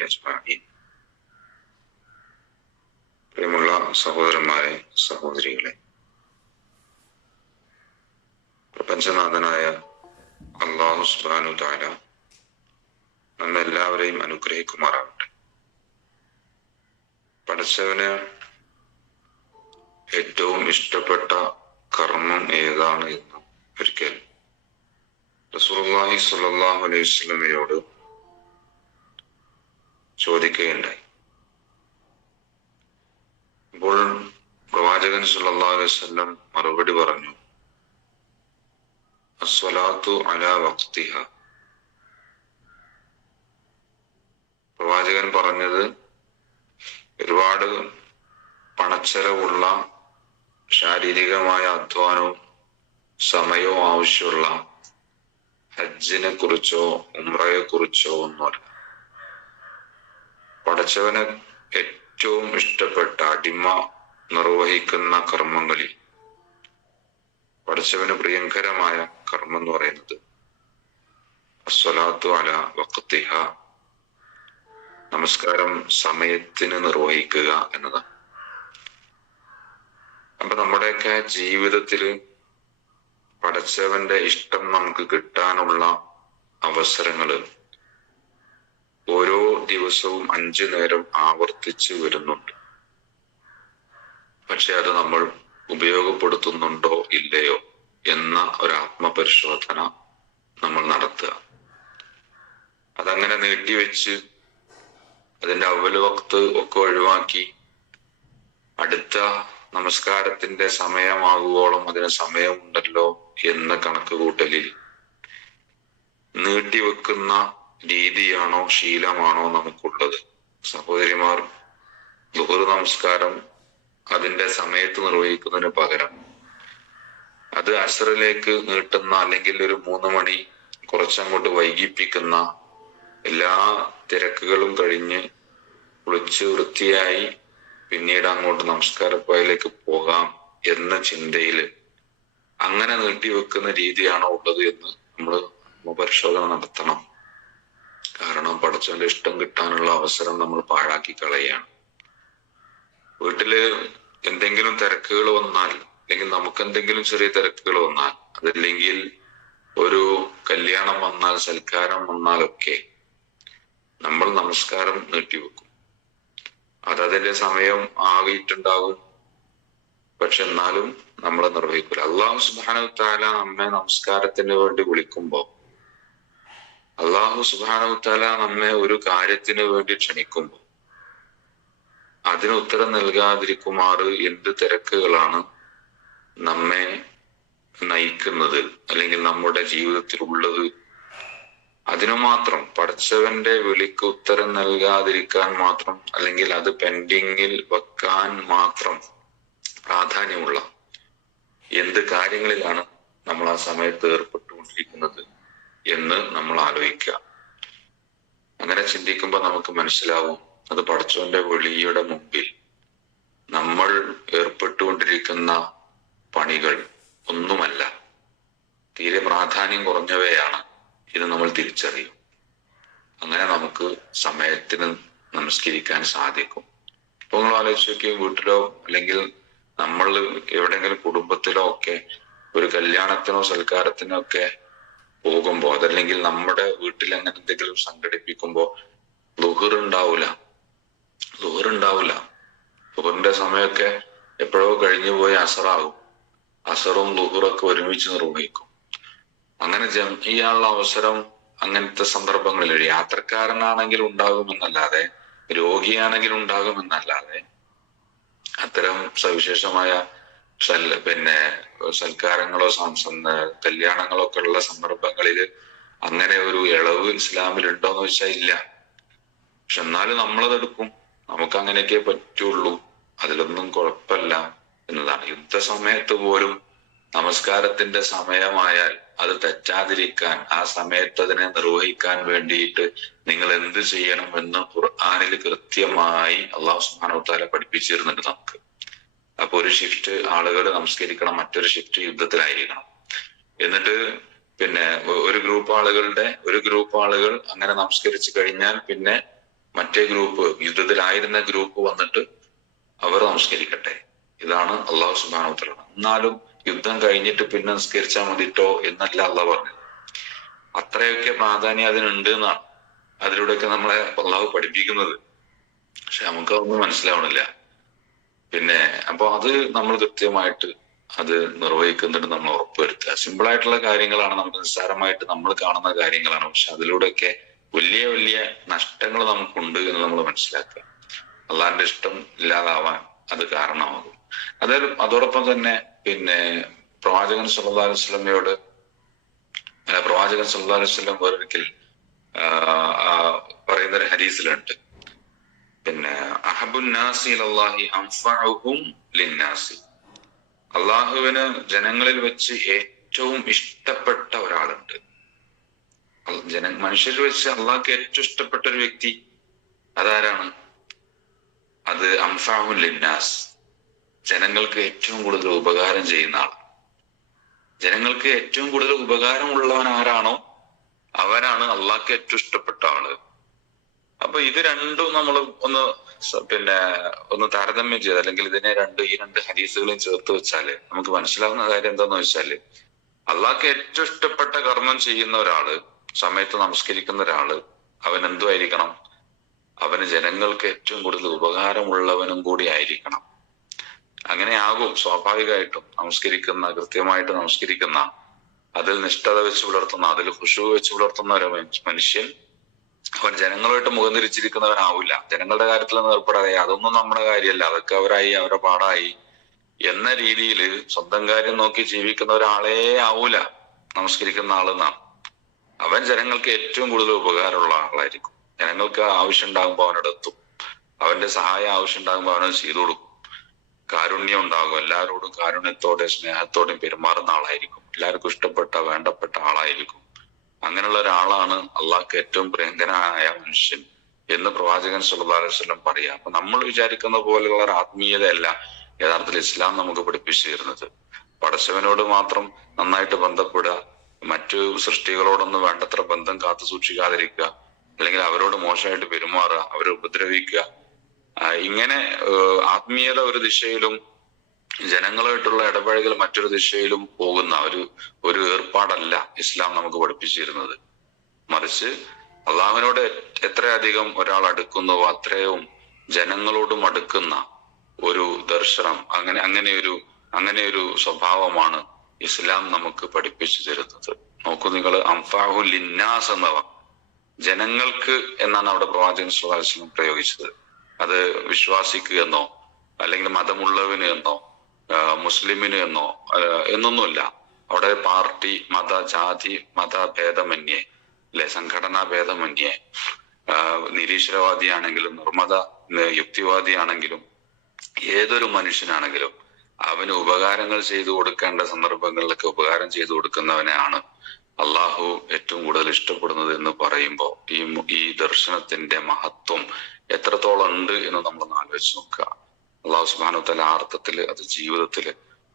അജ്മാഇൻ പ്രിയമുള്ള സഹോദരന്മാരെ സഹോദരികളെ പ്രപഞ്ചനാഥനായ അള്ളാഹു സുബാനു താല നമ്മെല്ലാവരെയും അനുഗ്രഹിക്കുമാറാവട്ടെ പഠിച്ചവന് ഏറ്റവും ഇഷ്ടപ്പെട്ട കർമ്മം ഏതാണ് എന്ന് ഒരിക്കൽ റസൂലുള്ളാഹി സ്വല്ലല്ലാഹു അലൈഹി സ്വലമയോട് ചോദിക്കുകയുണ്ടായി. അപ്പോൾ പ്രവാചകൻ സുല്ലാ അലൈഹി വസല്ലം മറുപടി പറഞ്ഞു അസ്വലാത്തു അല വഖ്തിഹ. പ്രവാചകൻ പറഞ്ഞത് ഒരുപാട് പണച്ചെലവുള്ള ശാരീരികമായ അധ്വാനവും സമയവും ആവശ്യമുള്ള ഹജ്ജിനെ കുറിച്ചോ ഉംറയെ കുറിച്ചോ ഒന്നുമല്ല. പടച്ചവന് ഏറ്റവും ഇഷ്ടപ്പെട്ട അടിമ നിർവഹിക്കുന്ന കർമ്മങ്ങളിൽ പടച്ചവന് പ്രിയങ്കരമായ കർമ്മം എന്ന് പറയുന്നത് അസ്വലാത്തു അല വക്തിഹ നമസ്കാരം സമയത്തിന് നിർവഹിക്കുക എന്നതാണ്. അപ്പൊ നമ്മുടെയൊക്കെ ജീവിതത്തിൽ പടച്ചവന്റെ ഇഷ്ടം നമുക്ക് കിട്ടാനുള്ള അവസരങ്ങൾ ഓരോ ദിവസവും അഞ്ചു നേരം ആവർത്തിച്ച് വരുന്നുണ്ട്. പക്ഷെ അത് നമ്മൾ ഉപയോഗപ്പെടുത്തുന്നുണ്ടോ ഇല്ലയോ എന്ന ഒരു ആത്മപരിശോധന നമ്മൾ നടത്തുക. അതങ്ങനെ നീട്ടിവെച്ച് അതിന്റെ അവൽ വക്ത് ഒക്കെ ഒഴിവാക്കി അടുത്ത നമസ്കാരത്തിന്റെ സമയമാകുവോളം അതിന് സമയമുണ്ടല്ലോ എന്ന കണക്ക് കൂട്ടലിൽ നീട്ടിവെക്കുന്ന രീതിയാണോ ശീലമാണോ നമുക്കുള്ളത്? സഹോദരിമാർ ദുഹർ നമസ്കാരം അതിന്റെ സമയത്ത് നിർവഹിക്കുന്നതിന് പകരം. അത് അസറിലേക്ക് നീട്ടുന്ന അല്ലെങ്കിൽ ഒരു മൂന്ന് മണി കുറച്ചങ്ങോട്ട് വൈകിപ്പിക്കുന്ന എല്ലാ തിരക്കുകളും കഴിഞ്ഞ് കുളിച്ച് വൃത്തിയായി പിന്നീട് അങ്ങോട്ട് നമസ്കാരപ്പായിലേക്ക് പോകാം എന്ന ചിന്തയിൽ അങ്ങനെ നീട്ടിവെക്കുന്ന രീതിയാണോ ഉള്ളത് എന്ന് നമ്മൾ പരിശോധന നടത്തണം. കാരണം പഠിച്ചാൽ ഇഷ്ടം കിട്ടാനുള്ള അവസരം നമ്മൾ പാഴാക്കി കളയാണ്. വീട്ടിൽ എന്തെങ്കിലും തിരക്കുകൾ വന്നാൽ അല്ലെങ്കിൽ നമുക്ക് എന്തെങ്കിലും ചെറിയ തിരക്കുകൾ വന്നാൽ അതല്ലെങ്കിൽ ഒരു കല്യാണം വന്നാൽ സൽക്കാരം വന്നാലൊക്കെ നമ്മൾ നമസ്കാരം നീട്ടിവെക്കും അതതിന്റെ സമയം ആകിയിട്ടുണ്ടാകും. പക്ഷെ എന്നാലും നമ്മളെ നിർവഹിക്കില്ല അള്ളാഹു സുബാനു താല നമ്മെ നമസ്കാരത്തിന് വേണ്ടി വിളിക്കുമ്പോ അള്ളാഹു സുബാനു താല നമ്മെ ഒരു കാര്യത്തിന് വേണ്ടി ക്ഷണിക്കുമ്പോ അതിന് ഉത്തരം നൽകാതിരിക്കുമാറ് എന്ത് തിരക്കുകളാണ് നമ്മെ നയിക്കുന്നത് അല്ലെങ്കിൽ നമ്മുടെ ജീവിതത്തിൽ ഉള്ളത് അതിനു മാത്രം പഠിച്ചവന്റെ വിളിക്ക് ഉത്തരം നൽകാതിരിക്കാൻ മാത്രം അല്ലെങ്കിൽ അത് പെൻഡിങ്ങിൽ വെക്കാൻ മാത്രം പ്രാധാന്യമുള്ള എന്ത് കാര്യങ്ങളിലാണ് നമ്മൾ ആ സമയത്ത് ഏർപ്പെട്ടുകൊണ്ടിരിക്കുന്നത് എന്ന് നമ്മൾ ആലോചിക്കുക. അങ്ങനെ ചിന്തിക്കുമ്പോൾ നമുക്ക് മനസ്സിലാവും അത് പഠിച്ചവന്റെ വിളിയുടെ മുമ്പിൽ നമ്മൾ ഏർപ്പെട്ടുകൊണ്ടിരിക്കുന്ന പണികൾ ഒന്നുമല്ല തീരെ പ്രാധാന്യം കുറഞ്ഞവയാണ്. ഇത് നമ്മൾ തിരിച്ചറിയും. അങ്ങനെ നമുക്ക് സമയത്തിന് നമസ്കരിക്കാൻ സാധിക്കും. ഇപ്പൊ നിങ്ങൾ ആലോചിച്ച് വീട്ടിലോ അല്ലെങ്കിൽ നമ്മൾ എവിടെയെങ്കിലും കുടുംബത്തിലോ ഒക്കെ ഒരു കല്യാണത്തിനോ സൽക്കാരത്തിനോ ഒക്കെ പോകുമ്പോ അതല്ലെങ്കിൽ നമ്മുടെ വീട്ടിൽ അങ്ങനെ എന്തെങ്കിലും സംഘടിപ്പിക്കുമ്പോ ലുഹർ ഉണ്ടാവൂല. ലുഹർ സമയമൊക്കെ എപ്പോഴോ കഴിഞ്ഞു പോയി അസറാകും. അസറും ലുഹറൊക്കെ ഒരുമിച്ച് നിർവഹിക്കും. അങ്ങനെ ജം ചെയ്യാനുള്ള അവസരം അങ്ങനത്തെ സന്ദർഭങ്ങളിൽ യാത്രക്കാരനാണെങ്കിൽ ഉണ്ടാകുമെന്നല്ലാതെ രോഗിയാണെങ്കിൽ ഉണ്ടാകുമെന്നല്ലാതെ അത്തരം സവിശേഷമായ പിന്നെ സൽക്കാരങ്ങളോ കല്യാണങ്ങളോ ഒക്കെ ഉള്ള സന്ദർഭങ്ങളിൽ അങ്ങനെ ഒരു ഇളവ് ഇസ്ലാമിൽ ഉണ്ടോ എന്ന് വെച്ചാൽ ഇല്ല. പക്ഷെ എന്നാലും നമ്മളതെടുക്കും. നമുക്ക് അങ്ങനെയൊക്കെ പറ്റുള്ളൂ. അതിലൊന്നും കുഴപ്പമില്ല എന്നതാണ്. യുദ്ധസമയത്ത് പോലും നമസ്കാരത്തിന്റെ സമയമായാൽ അത് തെറ്റാതിരിക്കാൻ ആ സമയത്ത് അതിനെ നിർവഹിക്കാൻ വേണ്ടിയിട്ട് നിങ്ങൾ എന്ത് ചെയ്യണം എന്ന് ഖുർആാനിൽ കൃത്യമായി അള്ളാഹു സുബാനോത്താല പഠിപ്പിച്ചിരുന്നുണ്ട് നമുക്ക്. അപ്പൊ ഒരു ഷിഫ്റ്റ് ആളുകൾ നമസ്കരിക്കണം മറ്റൊരു ഷിഫ്റ്റ് യുദ്ധത്തിലായിരിക്കണം. എന്നിട്ട് പിന്നെ ഒരു ഗ്രൂപ്പ് ആളുകളുടെ ഒരു ഗ്രൂപ്പ് ആളുകൾ അങ്ങനെ നമസ്കരിച്ചു കഴിഞ്ഞാൽ പിന്നെ മറ്റേ ഗ്രൂപ്പ് യുദ്ധത്തിലായിരുന്ന ഗ്രൂപ്പ് വന്നിട്ട് അവർ നമസ്കരിക്കട്ടെ. ഇതാണ് അള്ളാഹു സുബാനോത്തല എന്നാലും യുദ്ധം കഴിഞ്ഞിട്ട് പിന്നെ നിസ്കരിച്ചാൽ മതിട്ടോ എന്നല്ല അള്ളാഹ് പറഞ്ഞത്. അത്രയൊക്കെ പ്രാധാന്യം അതിനുണ്ട് എന്നാണ്. അതിലൂടെയൊക്കെ നമ്മളെ അള്ളാഹു പഠിപ്പിക്കുന്നത്. പക്ഷെ നമുക്ക് അതൊന്നും മനസ്സിലാവണില്ല. പിന്നെ അപ്പൊ അത് നമ്മൾ കൃത്യമായിട്ട് അത് നിർവഹിക്കുന്നുണ്ട് നമ്മൾ ഉറപ്പുവരുത്തുക. സിമ്പിൾ ആയിട്ടുള്ള കാര്യങ്ങളാണ് നമുക്ക് നിസ്സാരമായിട്ട് നമ്മൾ കാണുന്ന കാര്യങ്ങളാണ്. പക്ഷെ അതിലൂടെയൊക്കെ വലിയ വലിയ നഷ്ടങ്ങൾ നമുക്കുണ്ട് എന്ന് നമ്മൾ മനസ്സിലാക്കുക. അള്ളാഹിന്റെ ഇഷ്ടം ഇല്ലാതാവാൻ അത് കാരണമാകും. അതായത് അതോടൊപ്പം തന്നെ പിന്നെ പ്രവാചകൻ സല്ലല്ലാഹു അലൈഹി വസല്ലമയോട് പ്രവാചകൻ സല്ലല്ലാഹു അലൈഹി ഒരിക്കൽ പറയുന്ന ഒരു ഹദീസിലുണ്ട്. പിന്നെ ലിന്നാസി. അള്ളാഹുവിന് ജനങ്ങളിൽ വെച്ച് ഏറ്റവും ഇഷ്ടപ്പെട്ട ഒരാളുണ്ട്. ജന മനുഷ്യരിൽ വെച്ച് അള്ളാഹ്ക്ക് ഏറ്റവും ഇഷ്ടപ്പെട്ട ഒരു വ്യക്തി അതാരാണ്? അത് അംഫാഹുൽ ലിന്നാസ്. ജനങ്ങൾക്ക് ഏറ്റവും കൂടുതൽ ഉപകാരം ചെയ്യുന്ന ആൾ. ജനങ്ങൾക്ക് ഏറ്റവും കൂടുതൽ ഉപകാരമുള്ളവൻ ആരാണോ അവരാണ് അള്ളാഹ്ക്ക് ഏറ്റവും ഇഷ്ടപ്പെട്ട ആൾ. അപ്പൊ ഇത് രണ്ടും നമ്മൾ ഒന്ന് പിന്നെ ഒന്ന് താരതമ്യം ചെയ്ത് അല്ലെങ്കിൽ ഇതിനെ രണ്ട് ഈ രണ്ട് ഹരീസുകളെയും ചേർത്ത് വെച്ചാൽ നമുക്ക് മനസ്സിലാവുന്ന കാര്യം എന്താന്ന് വെച്ചാൽ അള്ളാഹ്ക്ക് ഏറ്റവും ഇഷ്ടപ്പെട്ട കർമ്മം ചെയ്യുന്ന ഒരാൾ സമയത്ത് നമസ്കരിക്കുന്ന ഒരാൾ അവൻ എന്തുമായിരിക്കണം അവന് ജനങ്ങൾക്ക് ഏറ്റവും കൂടുതൽ ഉപകാരമുള്ളവനും കൂടി ആയിരിക്കണം. അങ്ങനെ ആകും സ്വാഭാവികമായിട്ടും നമസ്കരിക്കുന്ന കൃത്യമായിട്ട് നമസ്കരിക്കുന്ന അതിൽ നിഷ്ഠത വെച്ച് പുലർത്തുന്ന അതിൽ ഖുഷു വെച്ച് പുലർത്തുന്ന ഒരു മനുഷ്യൻ അവൻ ജനങ്ങളുമായിട്ട് മുഖം തിരിച്ചിരിക്കുന്നവനാവില്ല. ജനങ്ങളുടെ കാര്യത്തിൽ ഏർപ്പെടാതെ അതൊന്നും നമ്മുടെ കാര്യമല്ല. അതൊക്കെ അവരായി അവരുടെ പാടായി എന്ന രീതിയിൽ സ്വന്തം കാര്യം നോക്കി ജീവിക്കുന്ന ഒരാളേ ആവൂല നമസ്കരിക്കുന്ന ആളെന്നാണ് അവൻ ജനങ്ങൾക്ക് ഏറ്റവും കൂടുതൽ ഉപകാരമുള്ള ആളായിരിക്കും. ജനങ്ങൾക്ക് ആവശ്യം ഉണ്ടാകുമ്പോൾ അവനോട് എത്തും. അവന്റെ സഹായം ആവശ്യം ഉണ്ടാകുമ്പോൾ അവനത് ചെയ്തു കൊടുക്കും. കാരുണ്യം ഉണ്ടാകും. എല്ലാവരോടും കാരുണ്യത്തോടെ സ്നേഹത്തോടെയും പെരുമാറുന്ന ആളായിരിക്കും. എല്ലാവർക്കും ഇഷ്ടപ്പെട്ട വേണ്ടപ്പെട്ട ആളായിരിക്കും. അങ്ങനെയുള്ള ഒരാളാണ് അള്ളാഹ്ക്ക് ഏറ്റവും പ്രിയങ്കരനായ മനുഷ്യൻ എന്ന് പ്രവാചകൻ സല്ലല്ലാഹു അലൈഹി വസല്ലം പറയാം അപ്പൊ നമ്മൾ വിചാരിക്കുന്ന പോലെയുള്ള ഒരു ആത്മീയതയല്ല യഥാർത്ഥത്തിൽ ഇസ്ലാം നമുക്ക് പഠിപ്പിച്ചു തരുന്നത് പടച്ചവനോട് മാത്രം നന്നായിട്ട് ബന്ധപ്പെടുക മറ്റു സൃഷ്ടികളോടൊന്നും വേണ്ടത്ര ബന്ധം കാത്തു സൂക്ഷിക്കാതിരിക്കുക അല്ലെങ്കിൽ അവരോട് മോശമായിട്ട് പെരുമാറുക അവരെ ഉപദ്രവിക്കുക ഇങ്ങനെ ആത്മീയത ഒരു ദിശയിലും ജനങ്ങളുമായിട്ടുള്ള ഇടപഴകൽ മറ്റൊരു ദിശയിലും പോകുന്ന ഒരു ഒരു ഏർപ്പാടല്ല ഇസ്ലാം നമുക്ക് പഠിപ്പിച്ചിരുന്നത്. മറിച്ച് അള്ളാഹുവിനോട് എത്രയധികം ഒരാൾ അടുക്കുന്നുവോ അത്രയും ജനങ്ങളോടും അടുക്കുന്ന ഒരു ദർശനം അങ്ങനെ അങ്ങനെയൊരു അങ്ങനെയൊരു സ്വഭാവമാണ് ഇസ്ലാം നമുക്ക് പഠിപ്പിച്ചു തരുന്നത്. നോക്കൂ നിങ്ങൾ അംഫാഹു ലിന്നാസ് എന്നവ ജനങ്ങൾക്ക് എന്നാണ് അവിടെ പ്രവാചകൻ അലൈഹി പ്രയോഗിച്ചത്? അത് വിശ്വാസിക്ക് എന്നോ അല്ലെങ്കിൽ മതമുള്ളവന് എന്നോ മുസ്ലിമിന് എന്നോ എന്നൊന്നുമില്ല. അവിടെ പാർട്ടി മത ജാതി മത ഭേദമന്യേ അല്ലെ സംഘടനാ ഭേദമന്യേ നിരീശ്വരവാദിയാണെങ്കിലും നിർമ്മത യുക്തിവാദിയാണെങ്കിലും ഏതൊരു മനുഷ്യനാണെങ്കിലും അവന് ഉപകാരങ്ങൾ ചെയ്തു കൊടുക്കേണ്ട സന്ദർഭങ്ങളിലൊക്കെ ഉപകാരം ചെയ്തു കൊടുക്കുന്നവനാണ് അള്ളാഹു ഏറ്റവും കൂടുതൽ ഇഷ്ടപ്പെടുന്നത് എന്ന് പറയുമ്പോൾ ഈ ഈ ദർശനത്തിന്റെ മഹത്വം എത്രത്തോളം ഉണ്ട് എന്ന് നമ്മളൊന്ന് ആലോചിച്ച് നോക്കുക അള്ളാഹു സുബാനു തല അർത്ഥത്തിൽ അത് ജീവിതത്തിൽ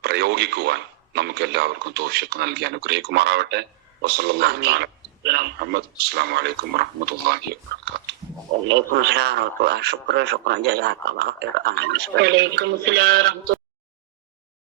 പ്രയോഗിക്കുവാൻ നമുക്ക് എല്ലാവർക്കും തോഫിക്ക് നൽകി അനുഗ്രഹിക്കുമാറാവട്ടെ വസല്ലാഹു താല മുഹമ്മദ് അസ്സാം വലൈക്കും വറഹമത്തല്ലാഹി വാത്തു وعليكم السلام ورحمة الله شكرا شكرا جزاك الله خير أنا بالنسبة لي وعليكم السلام ورحمة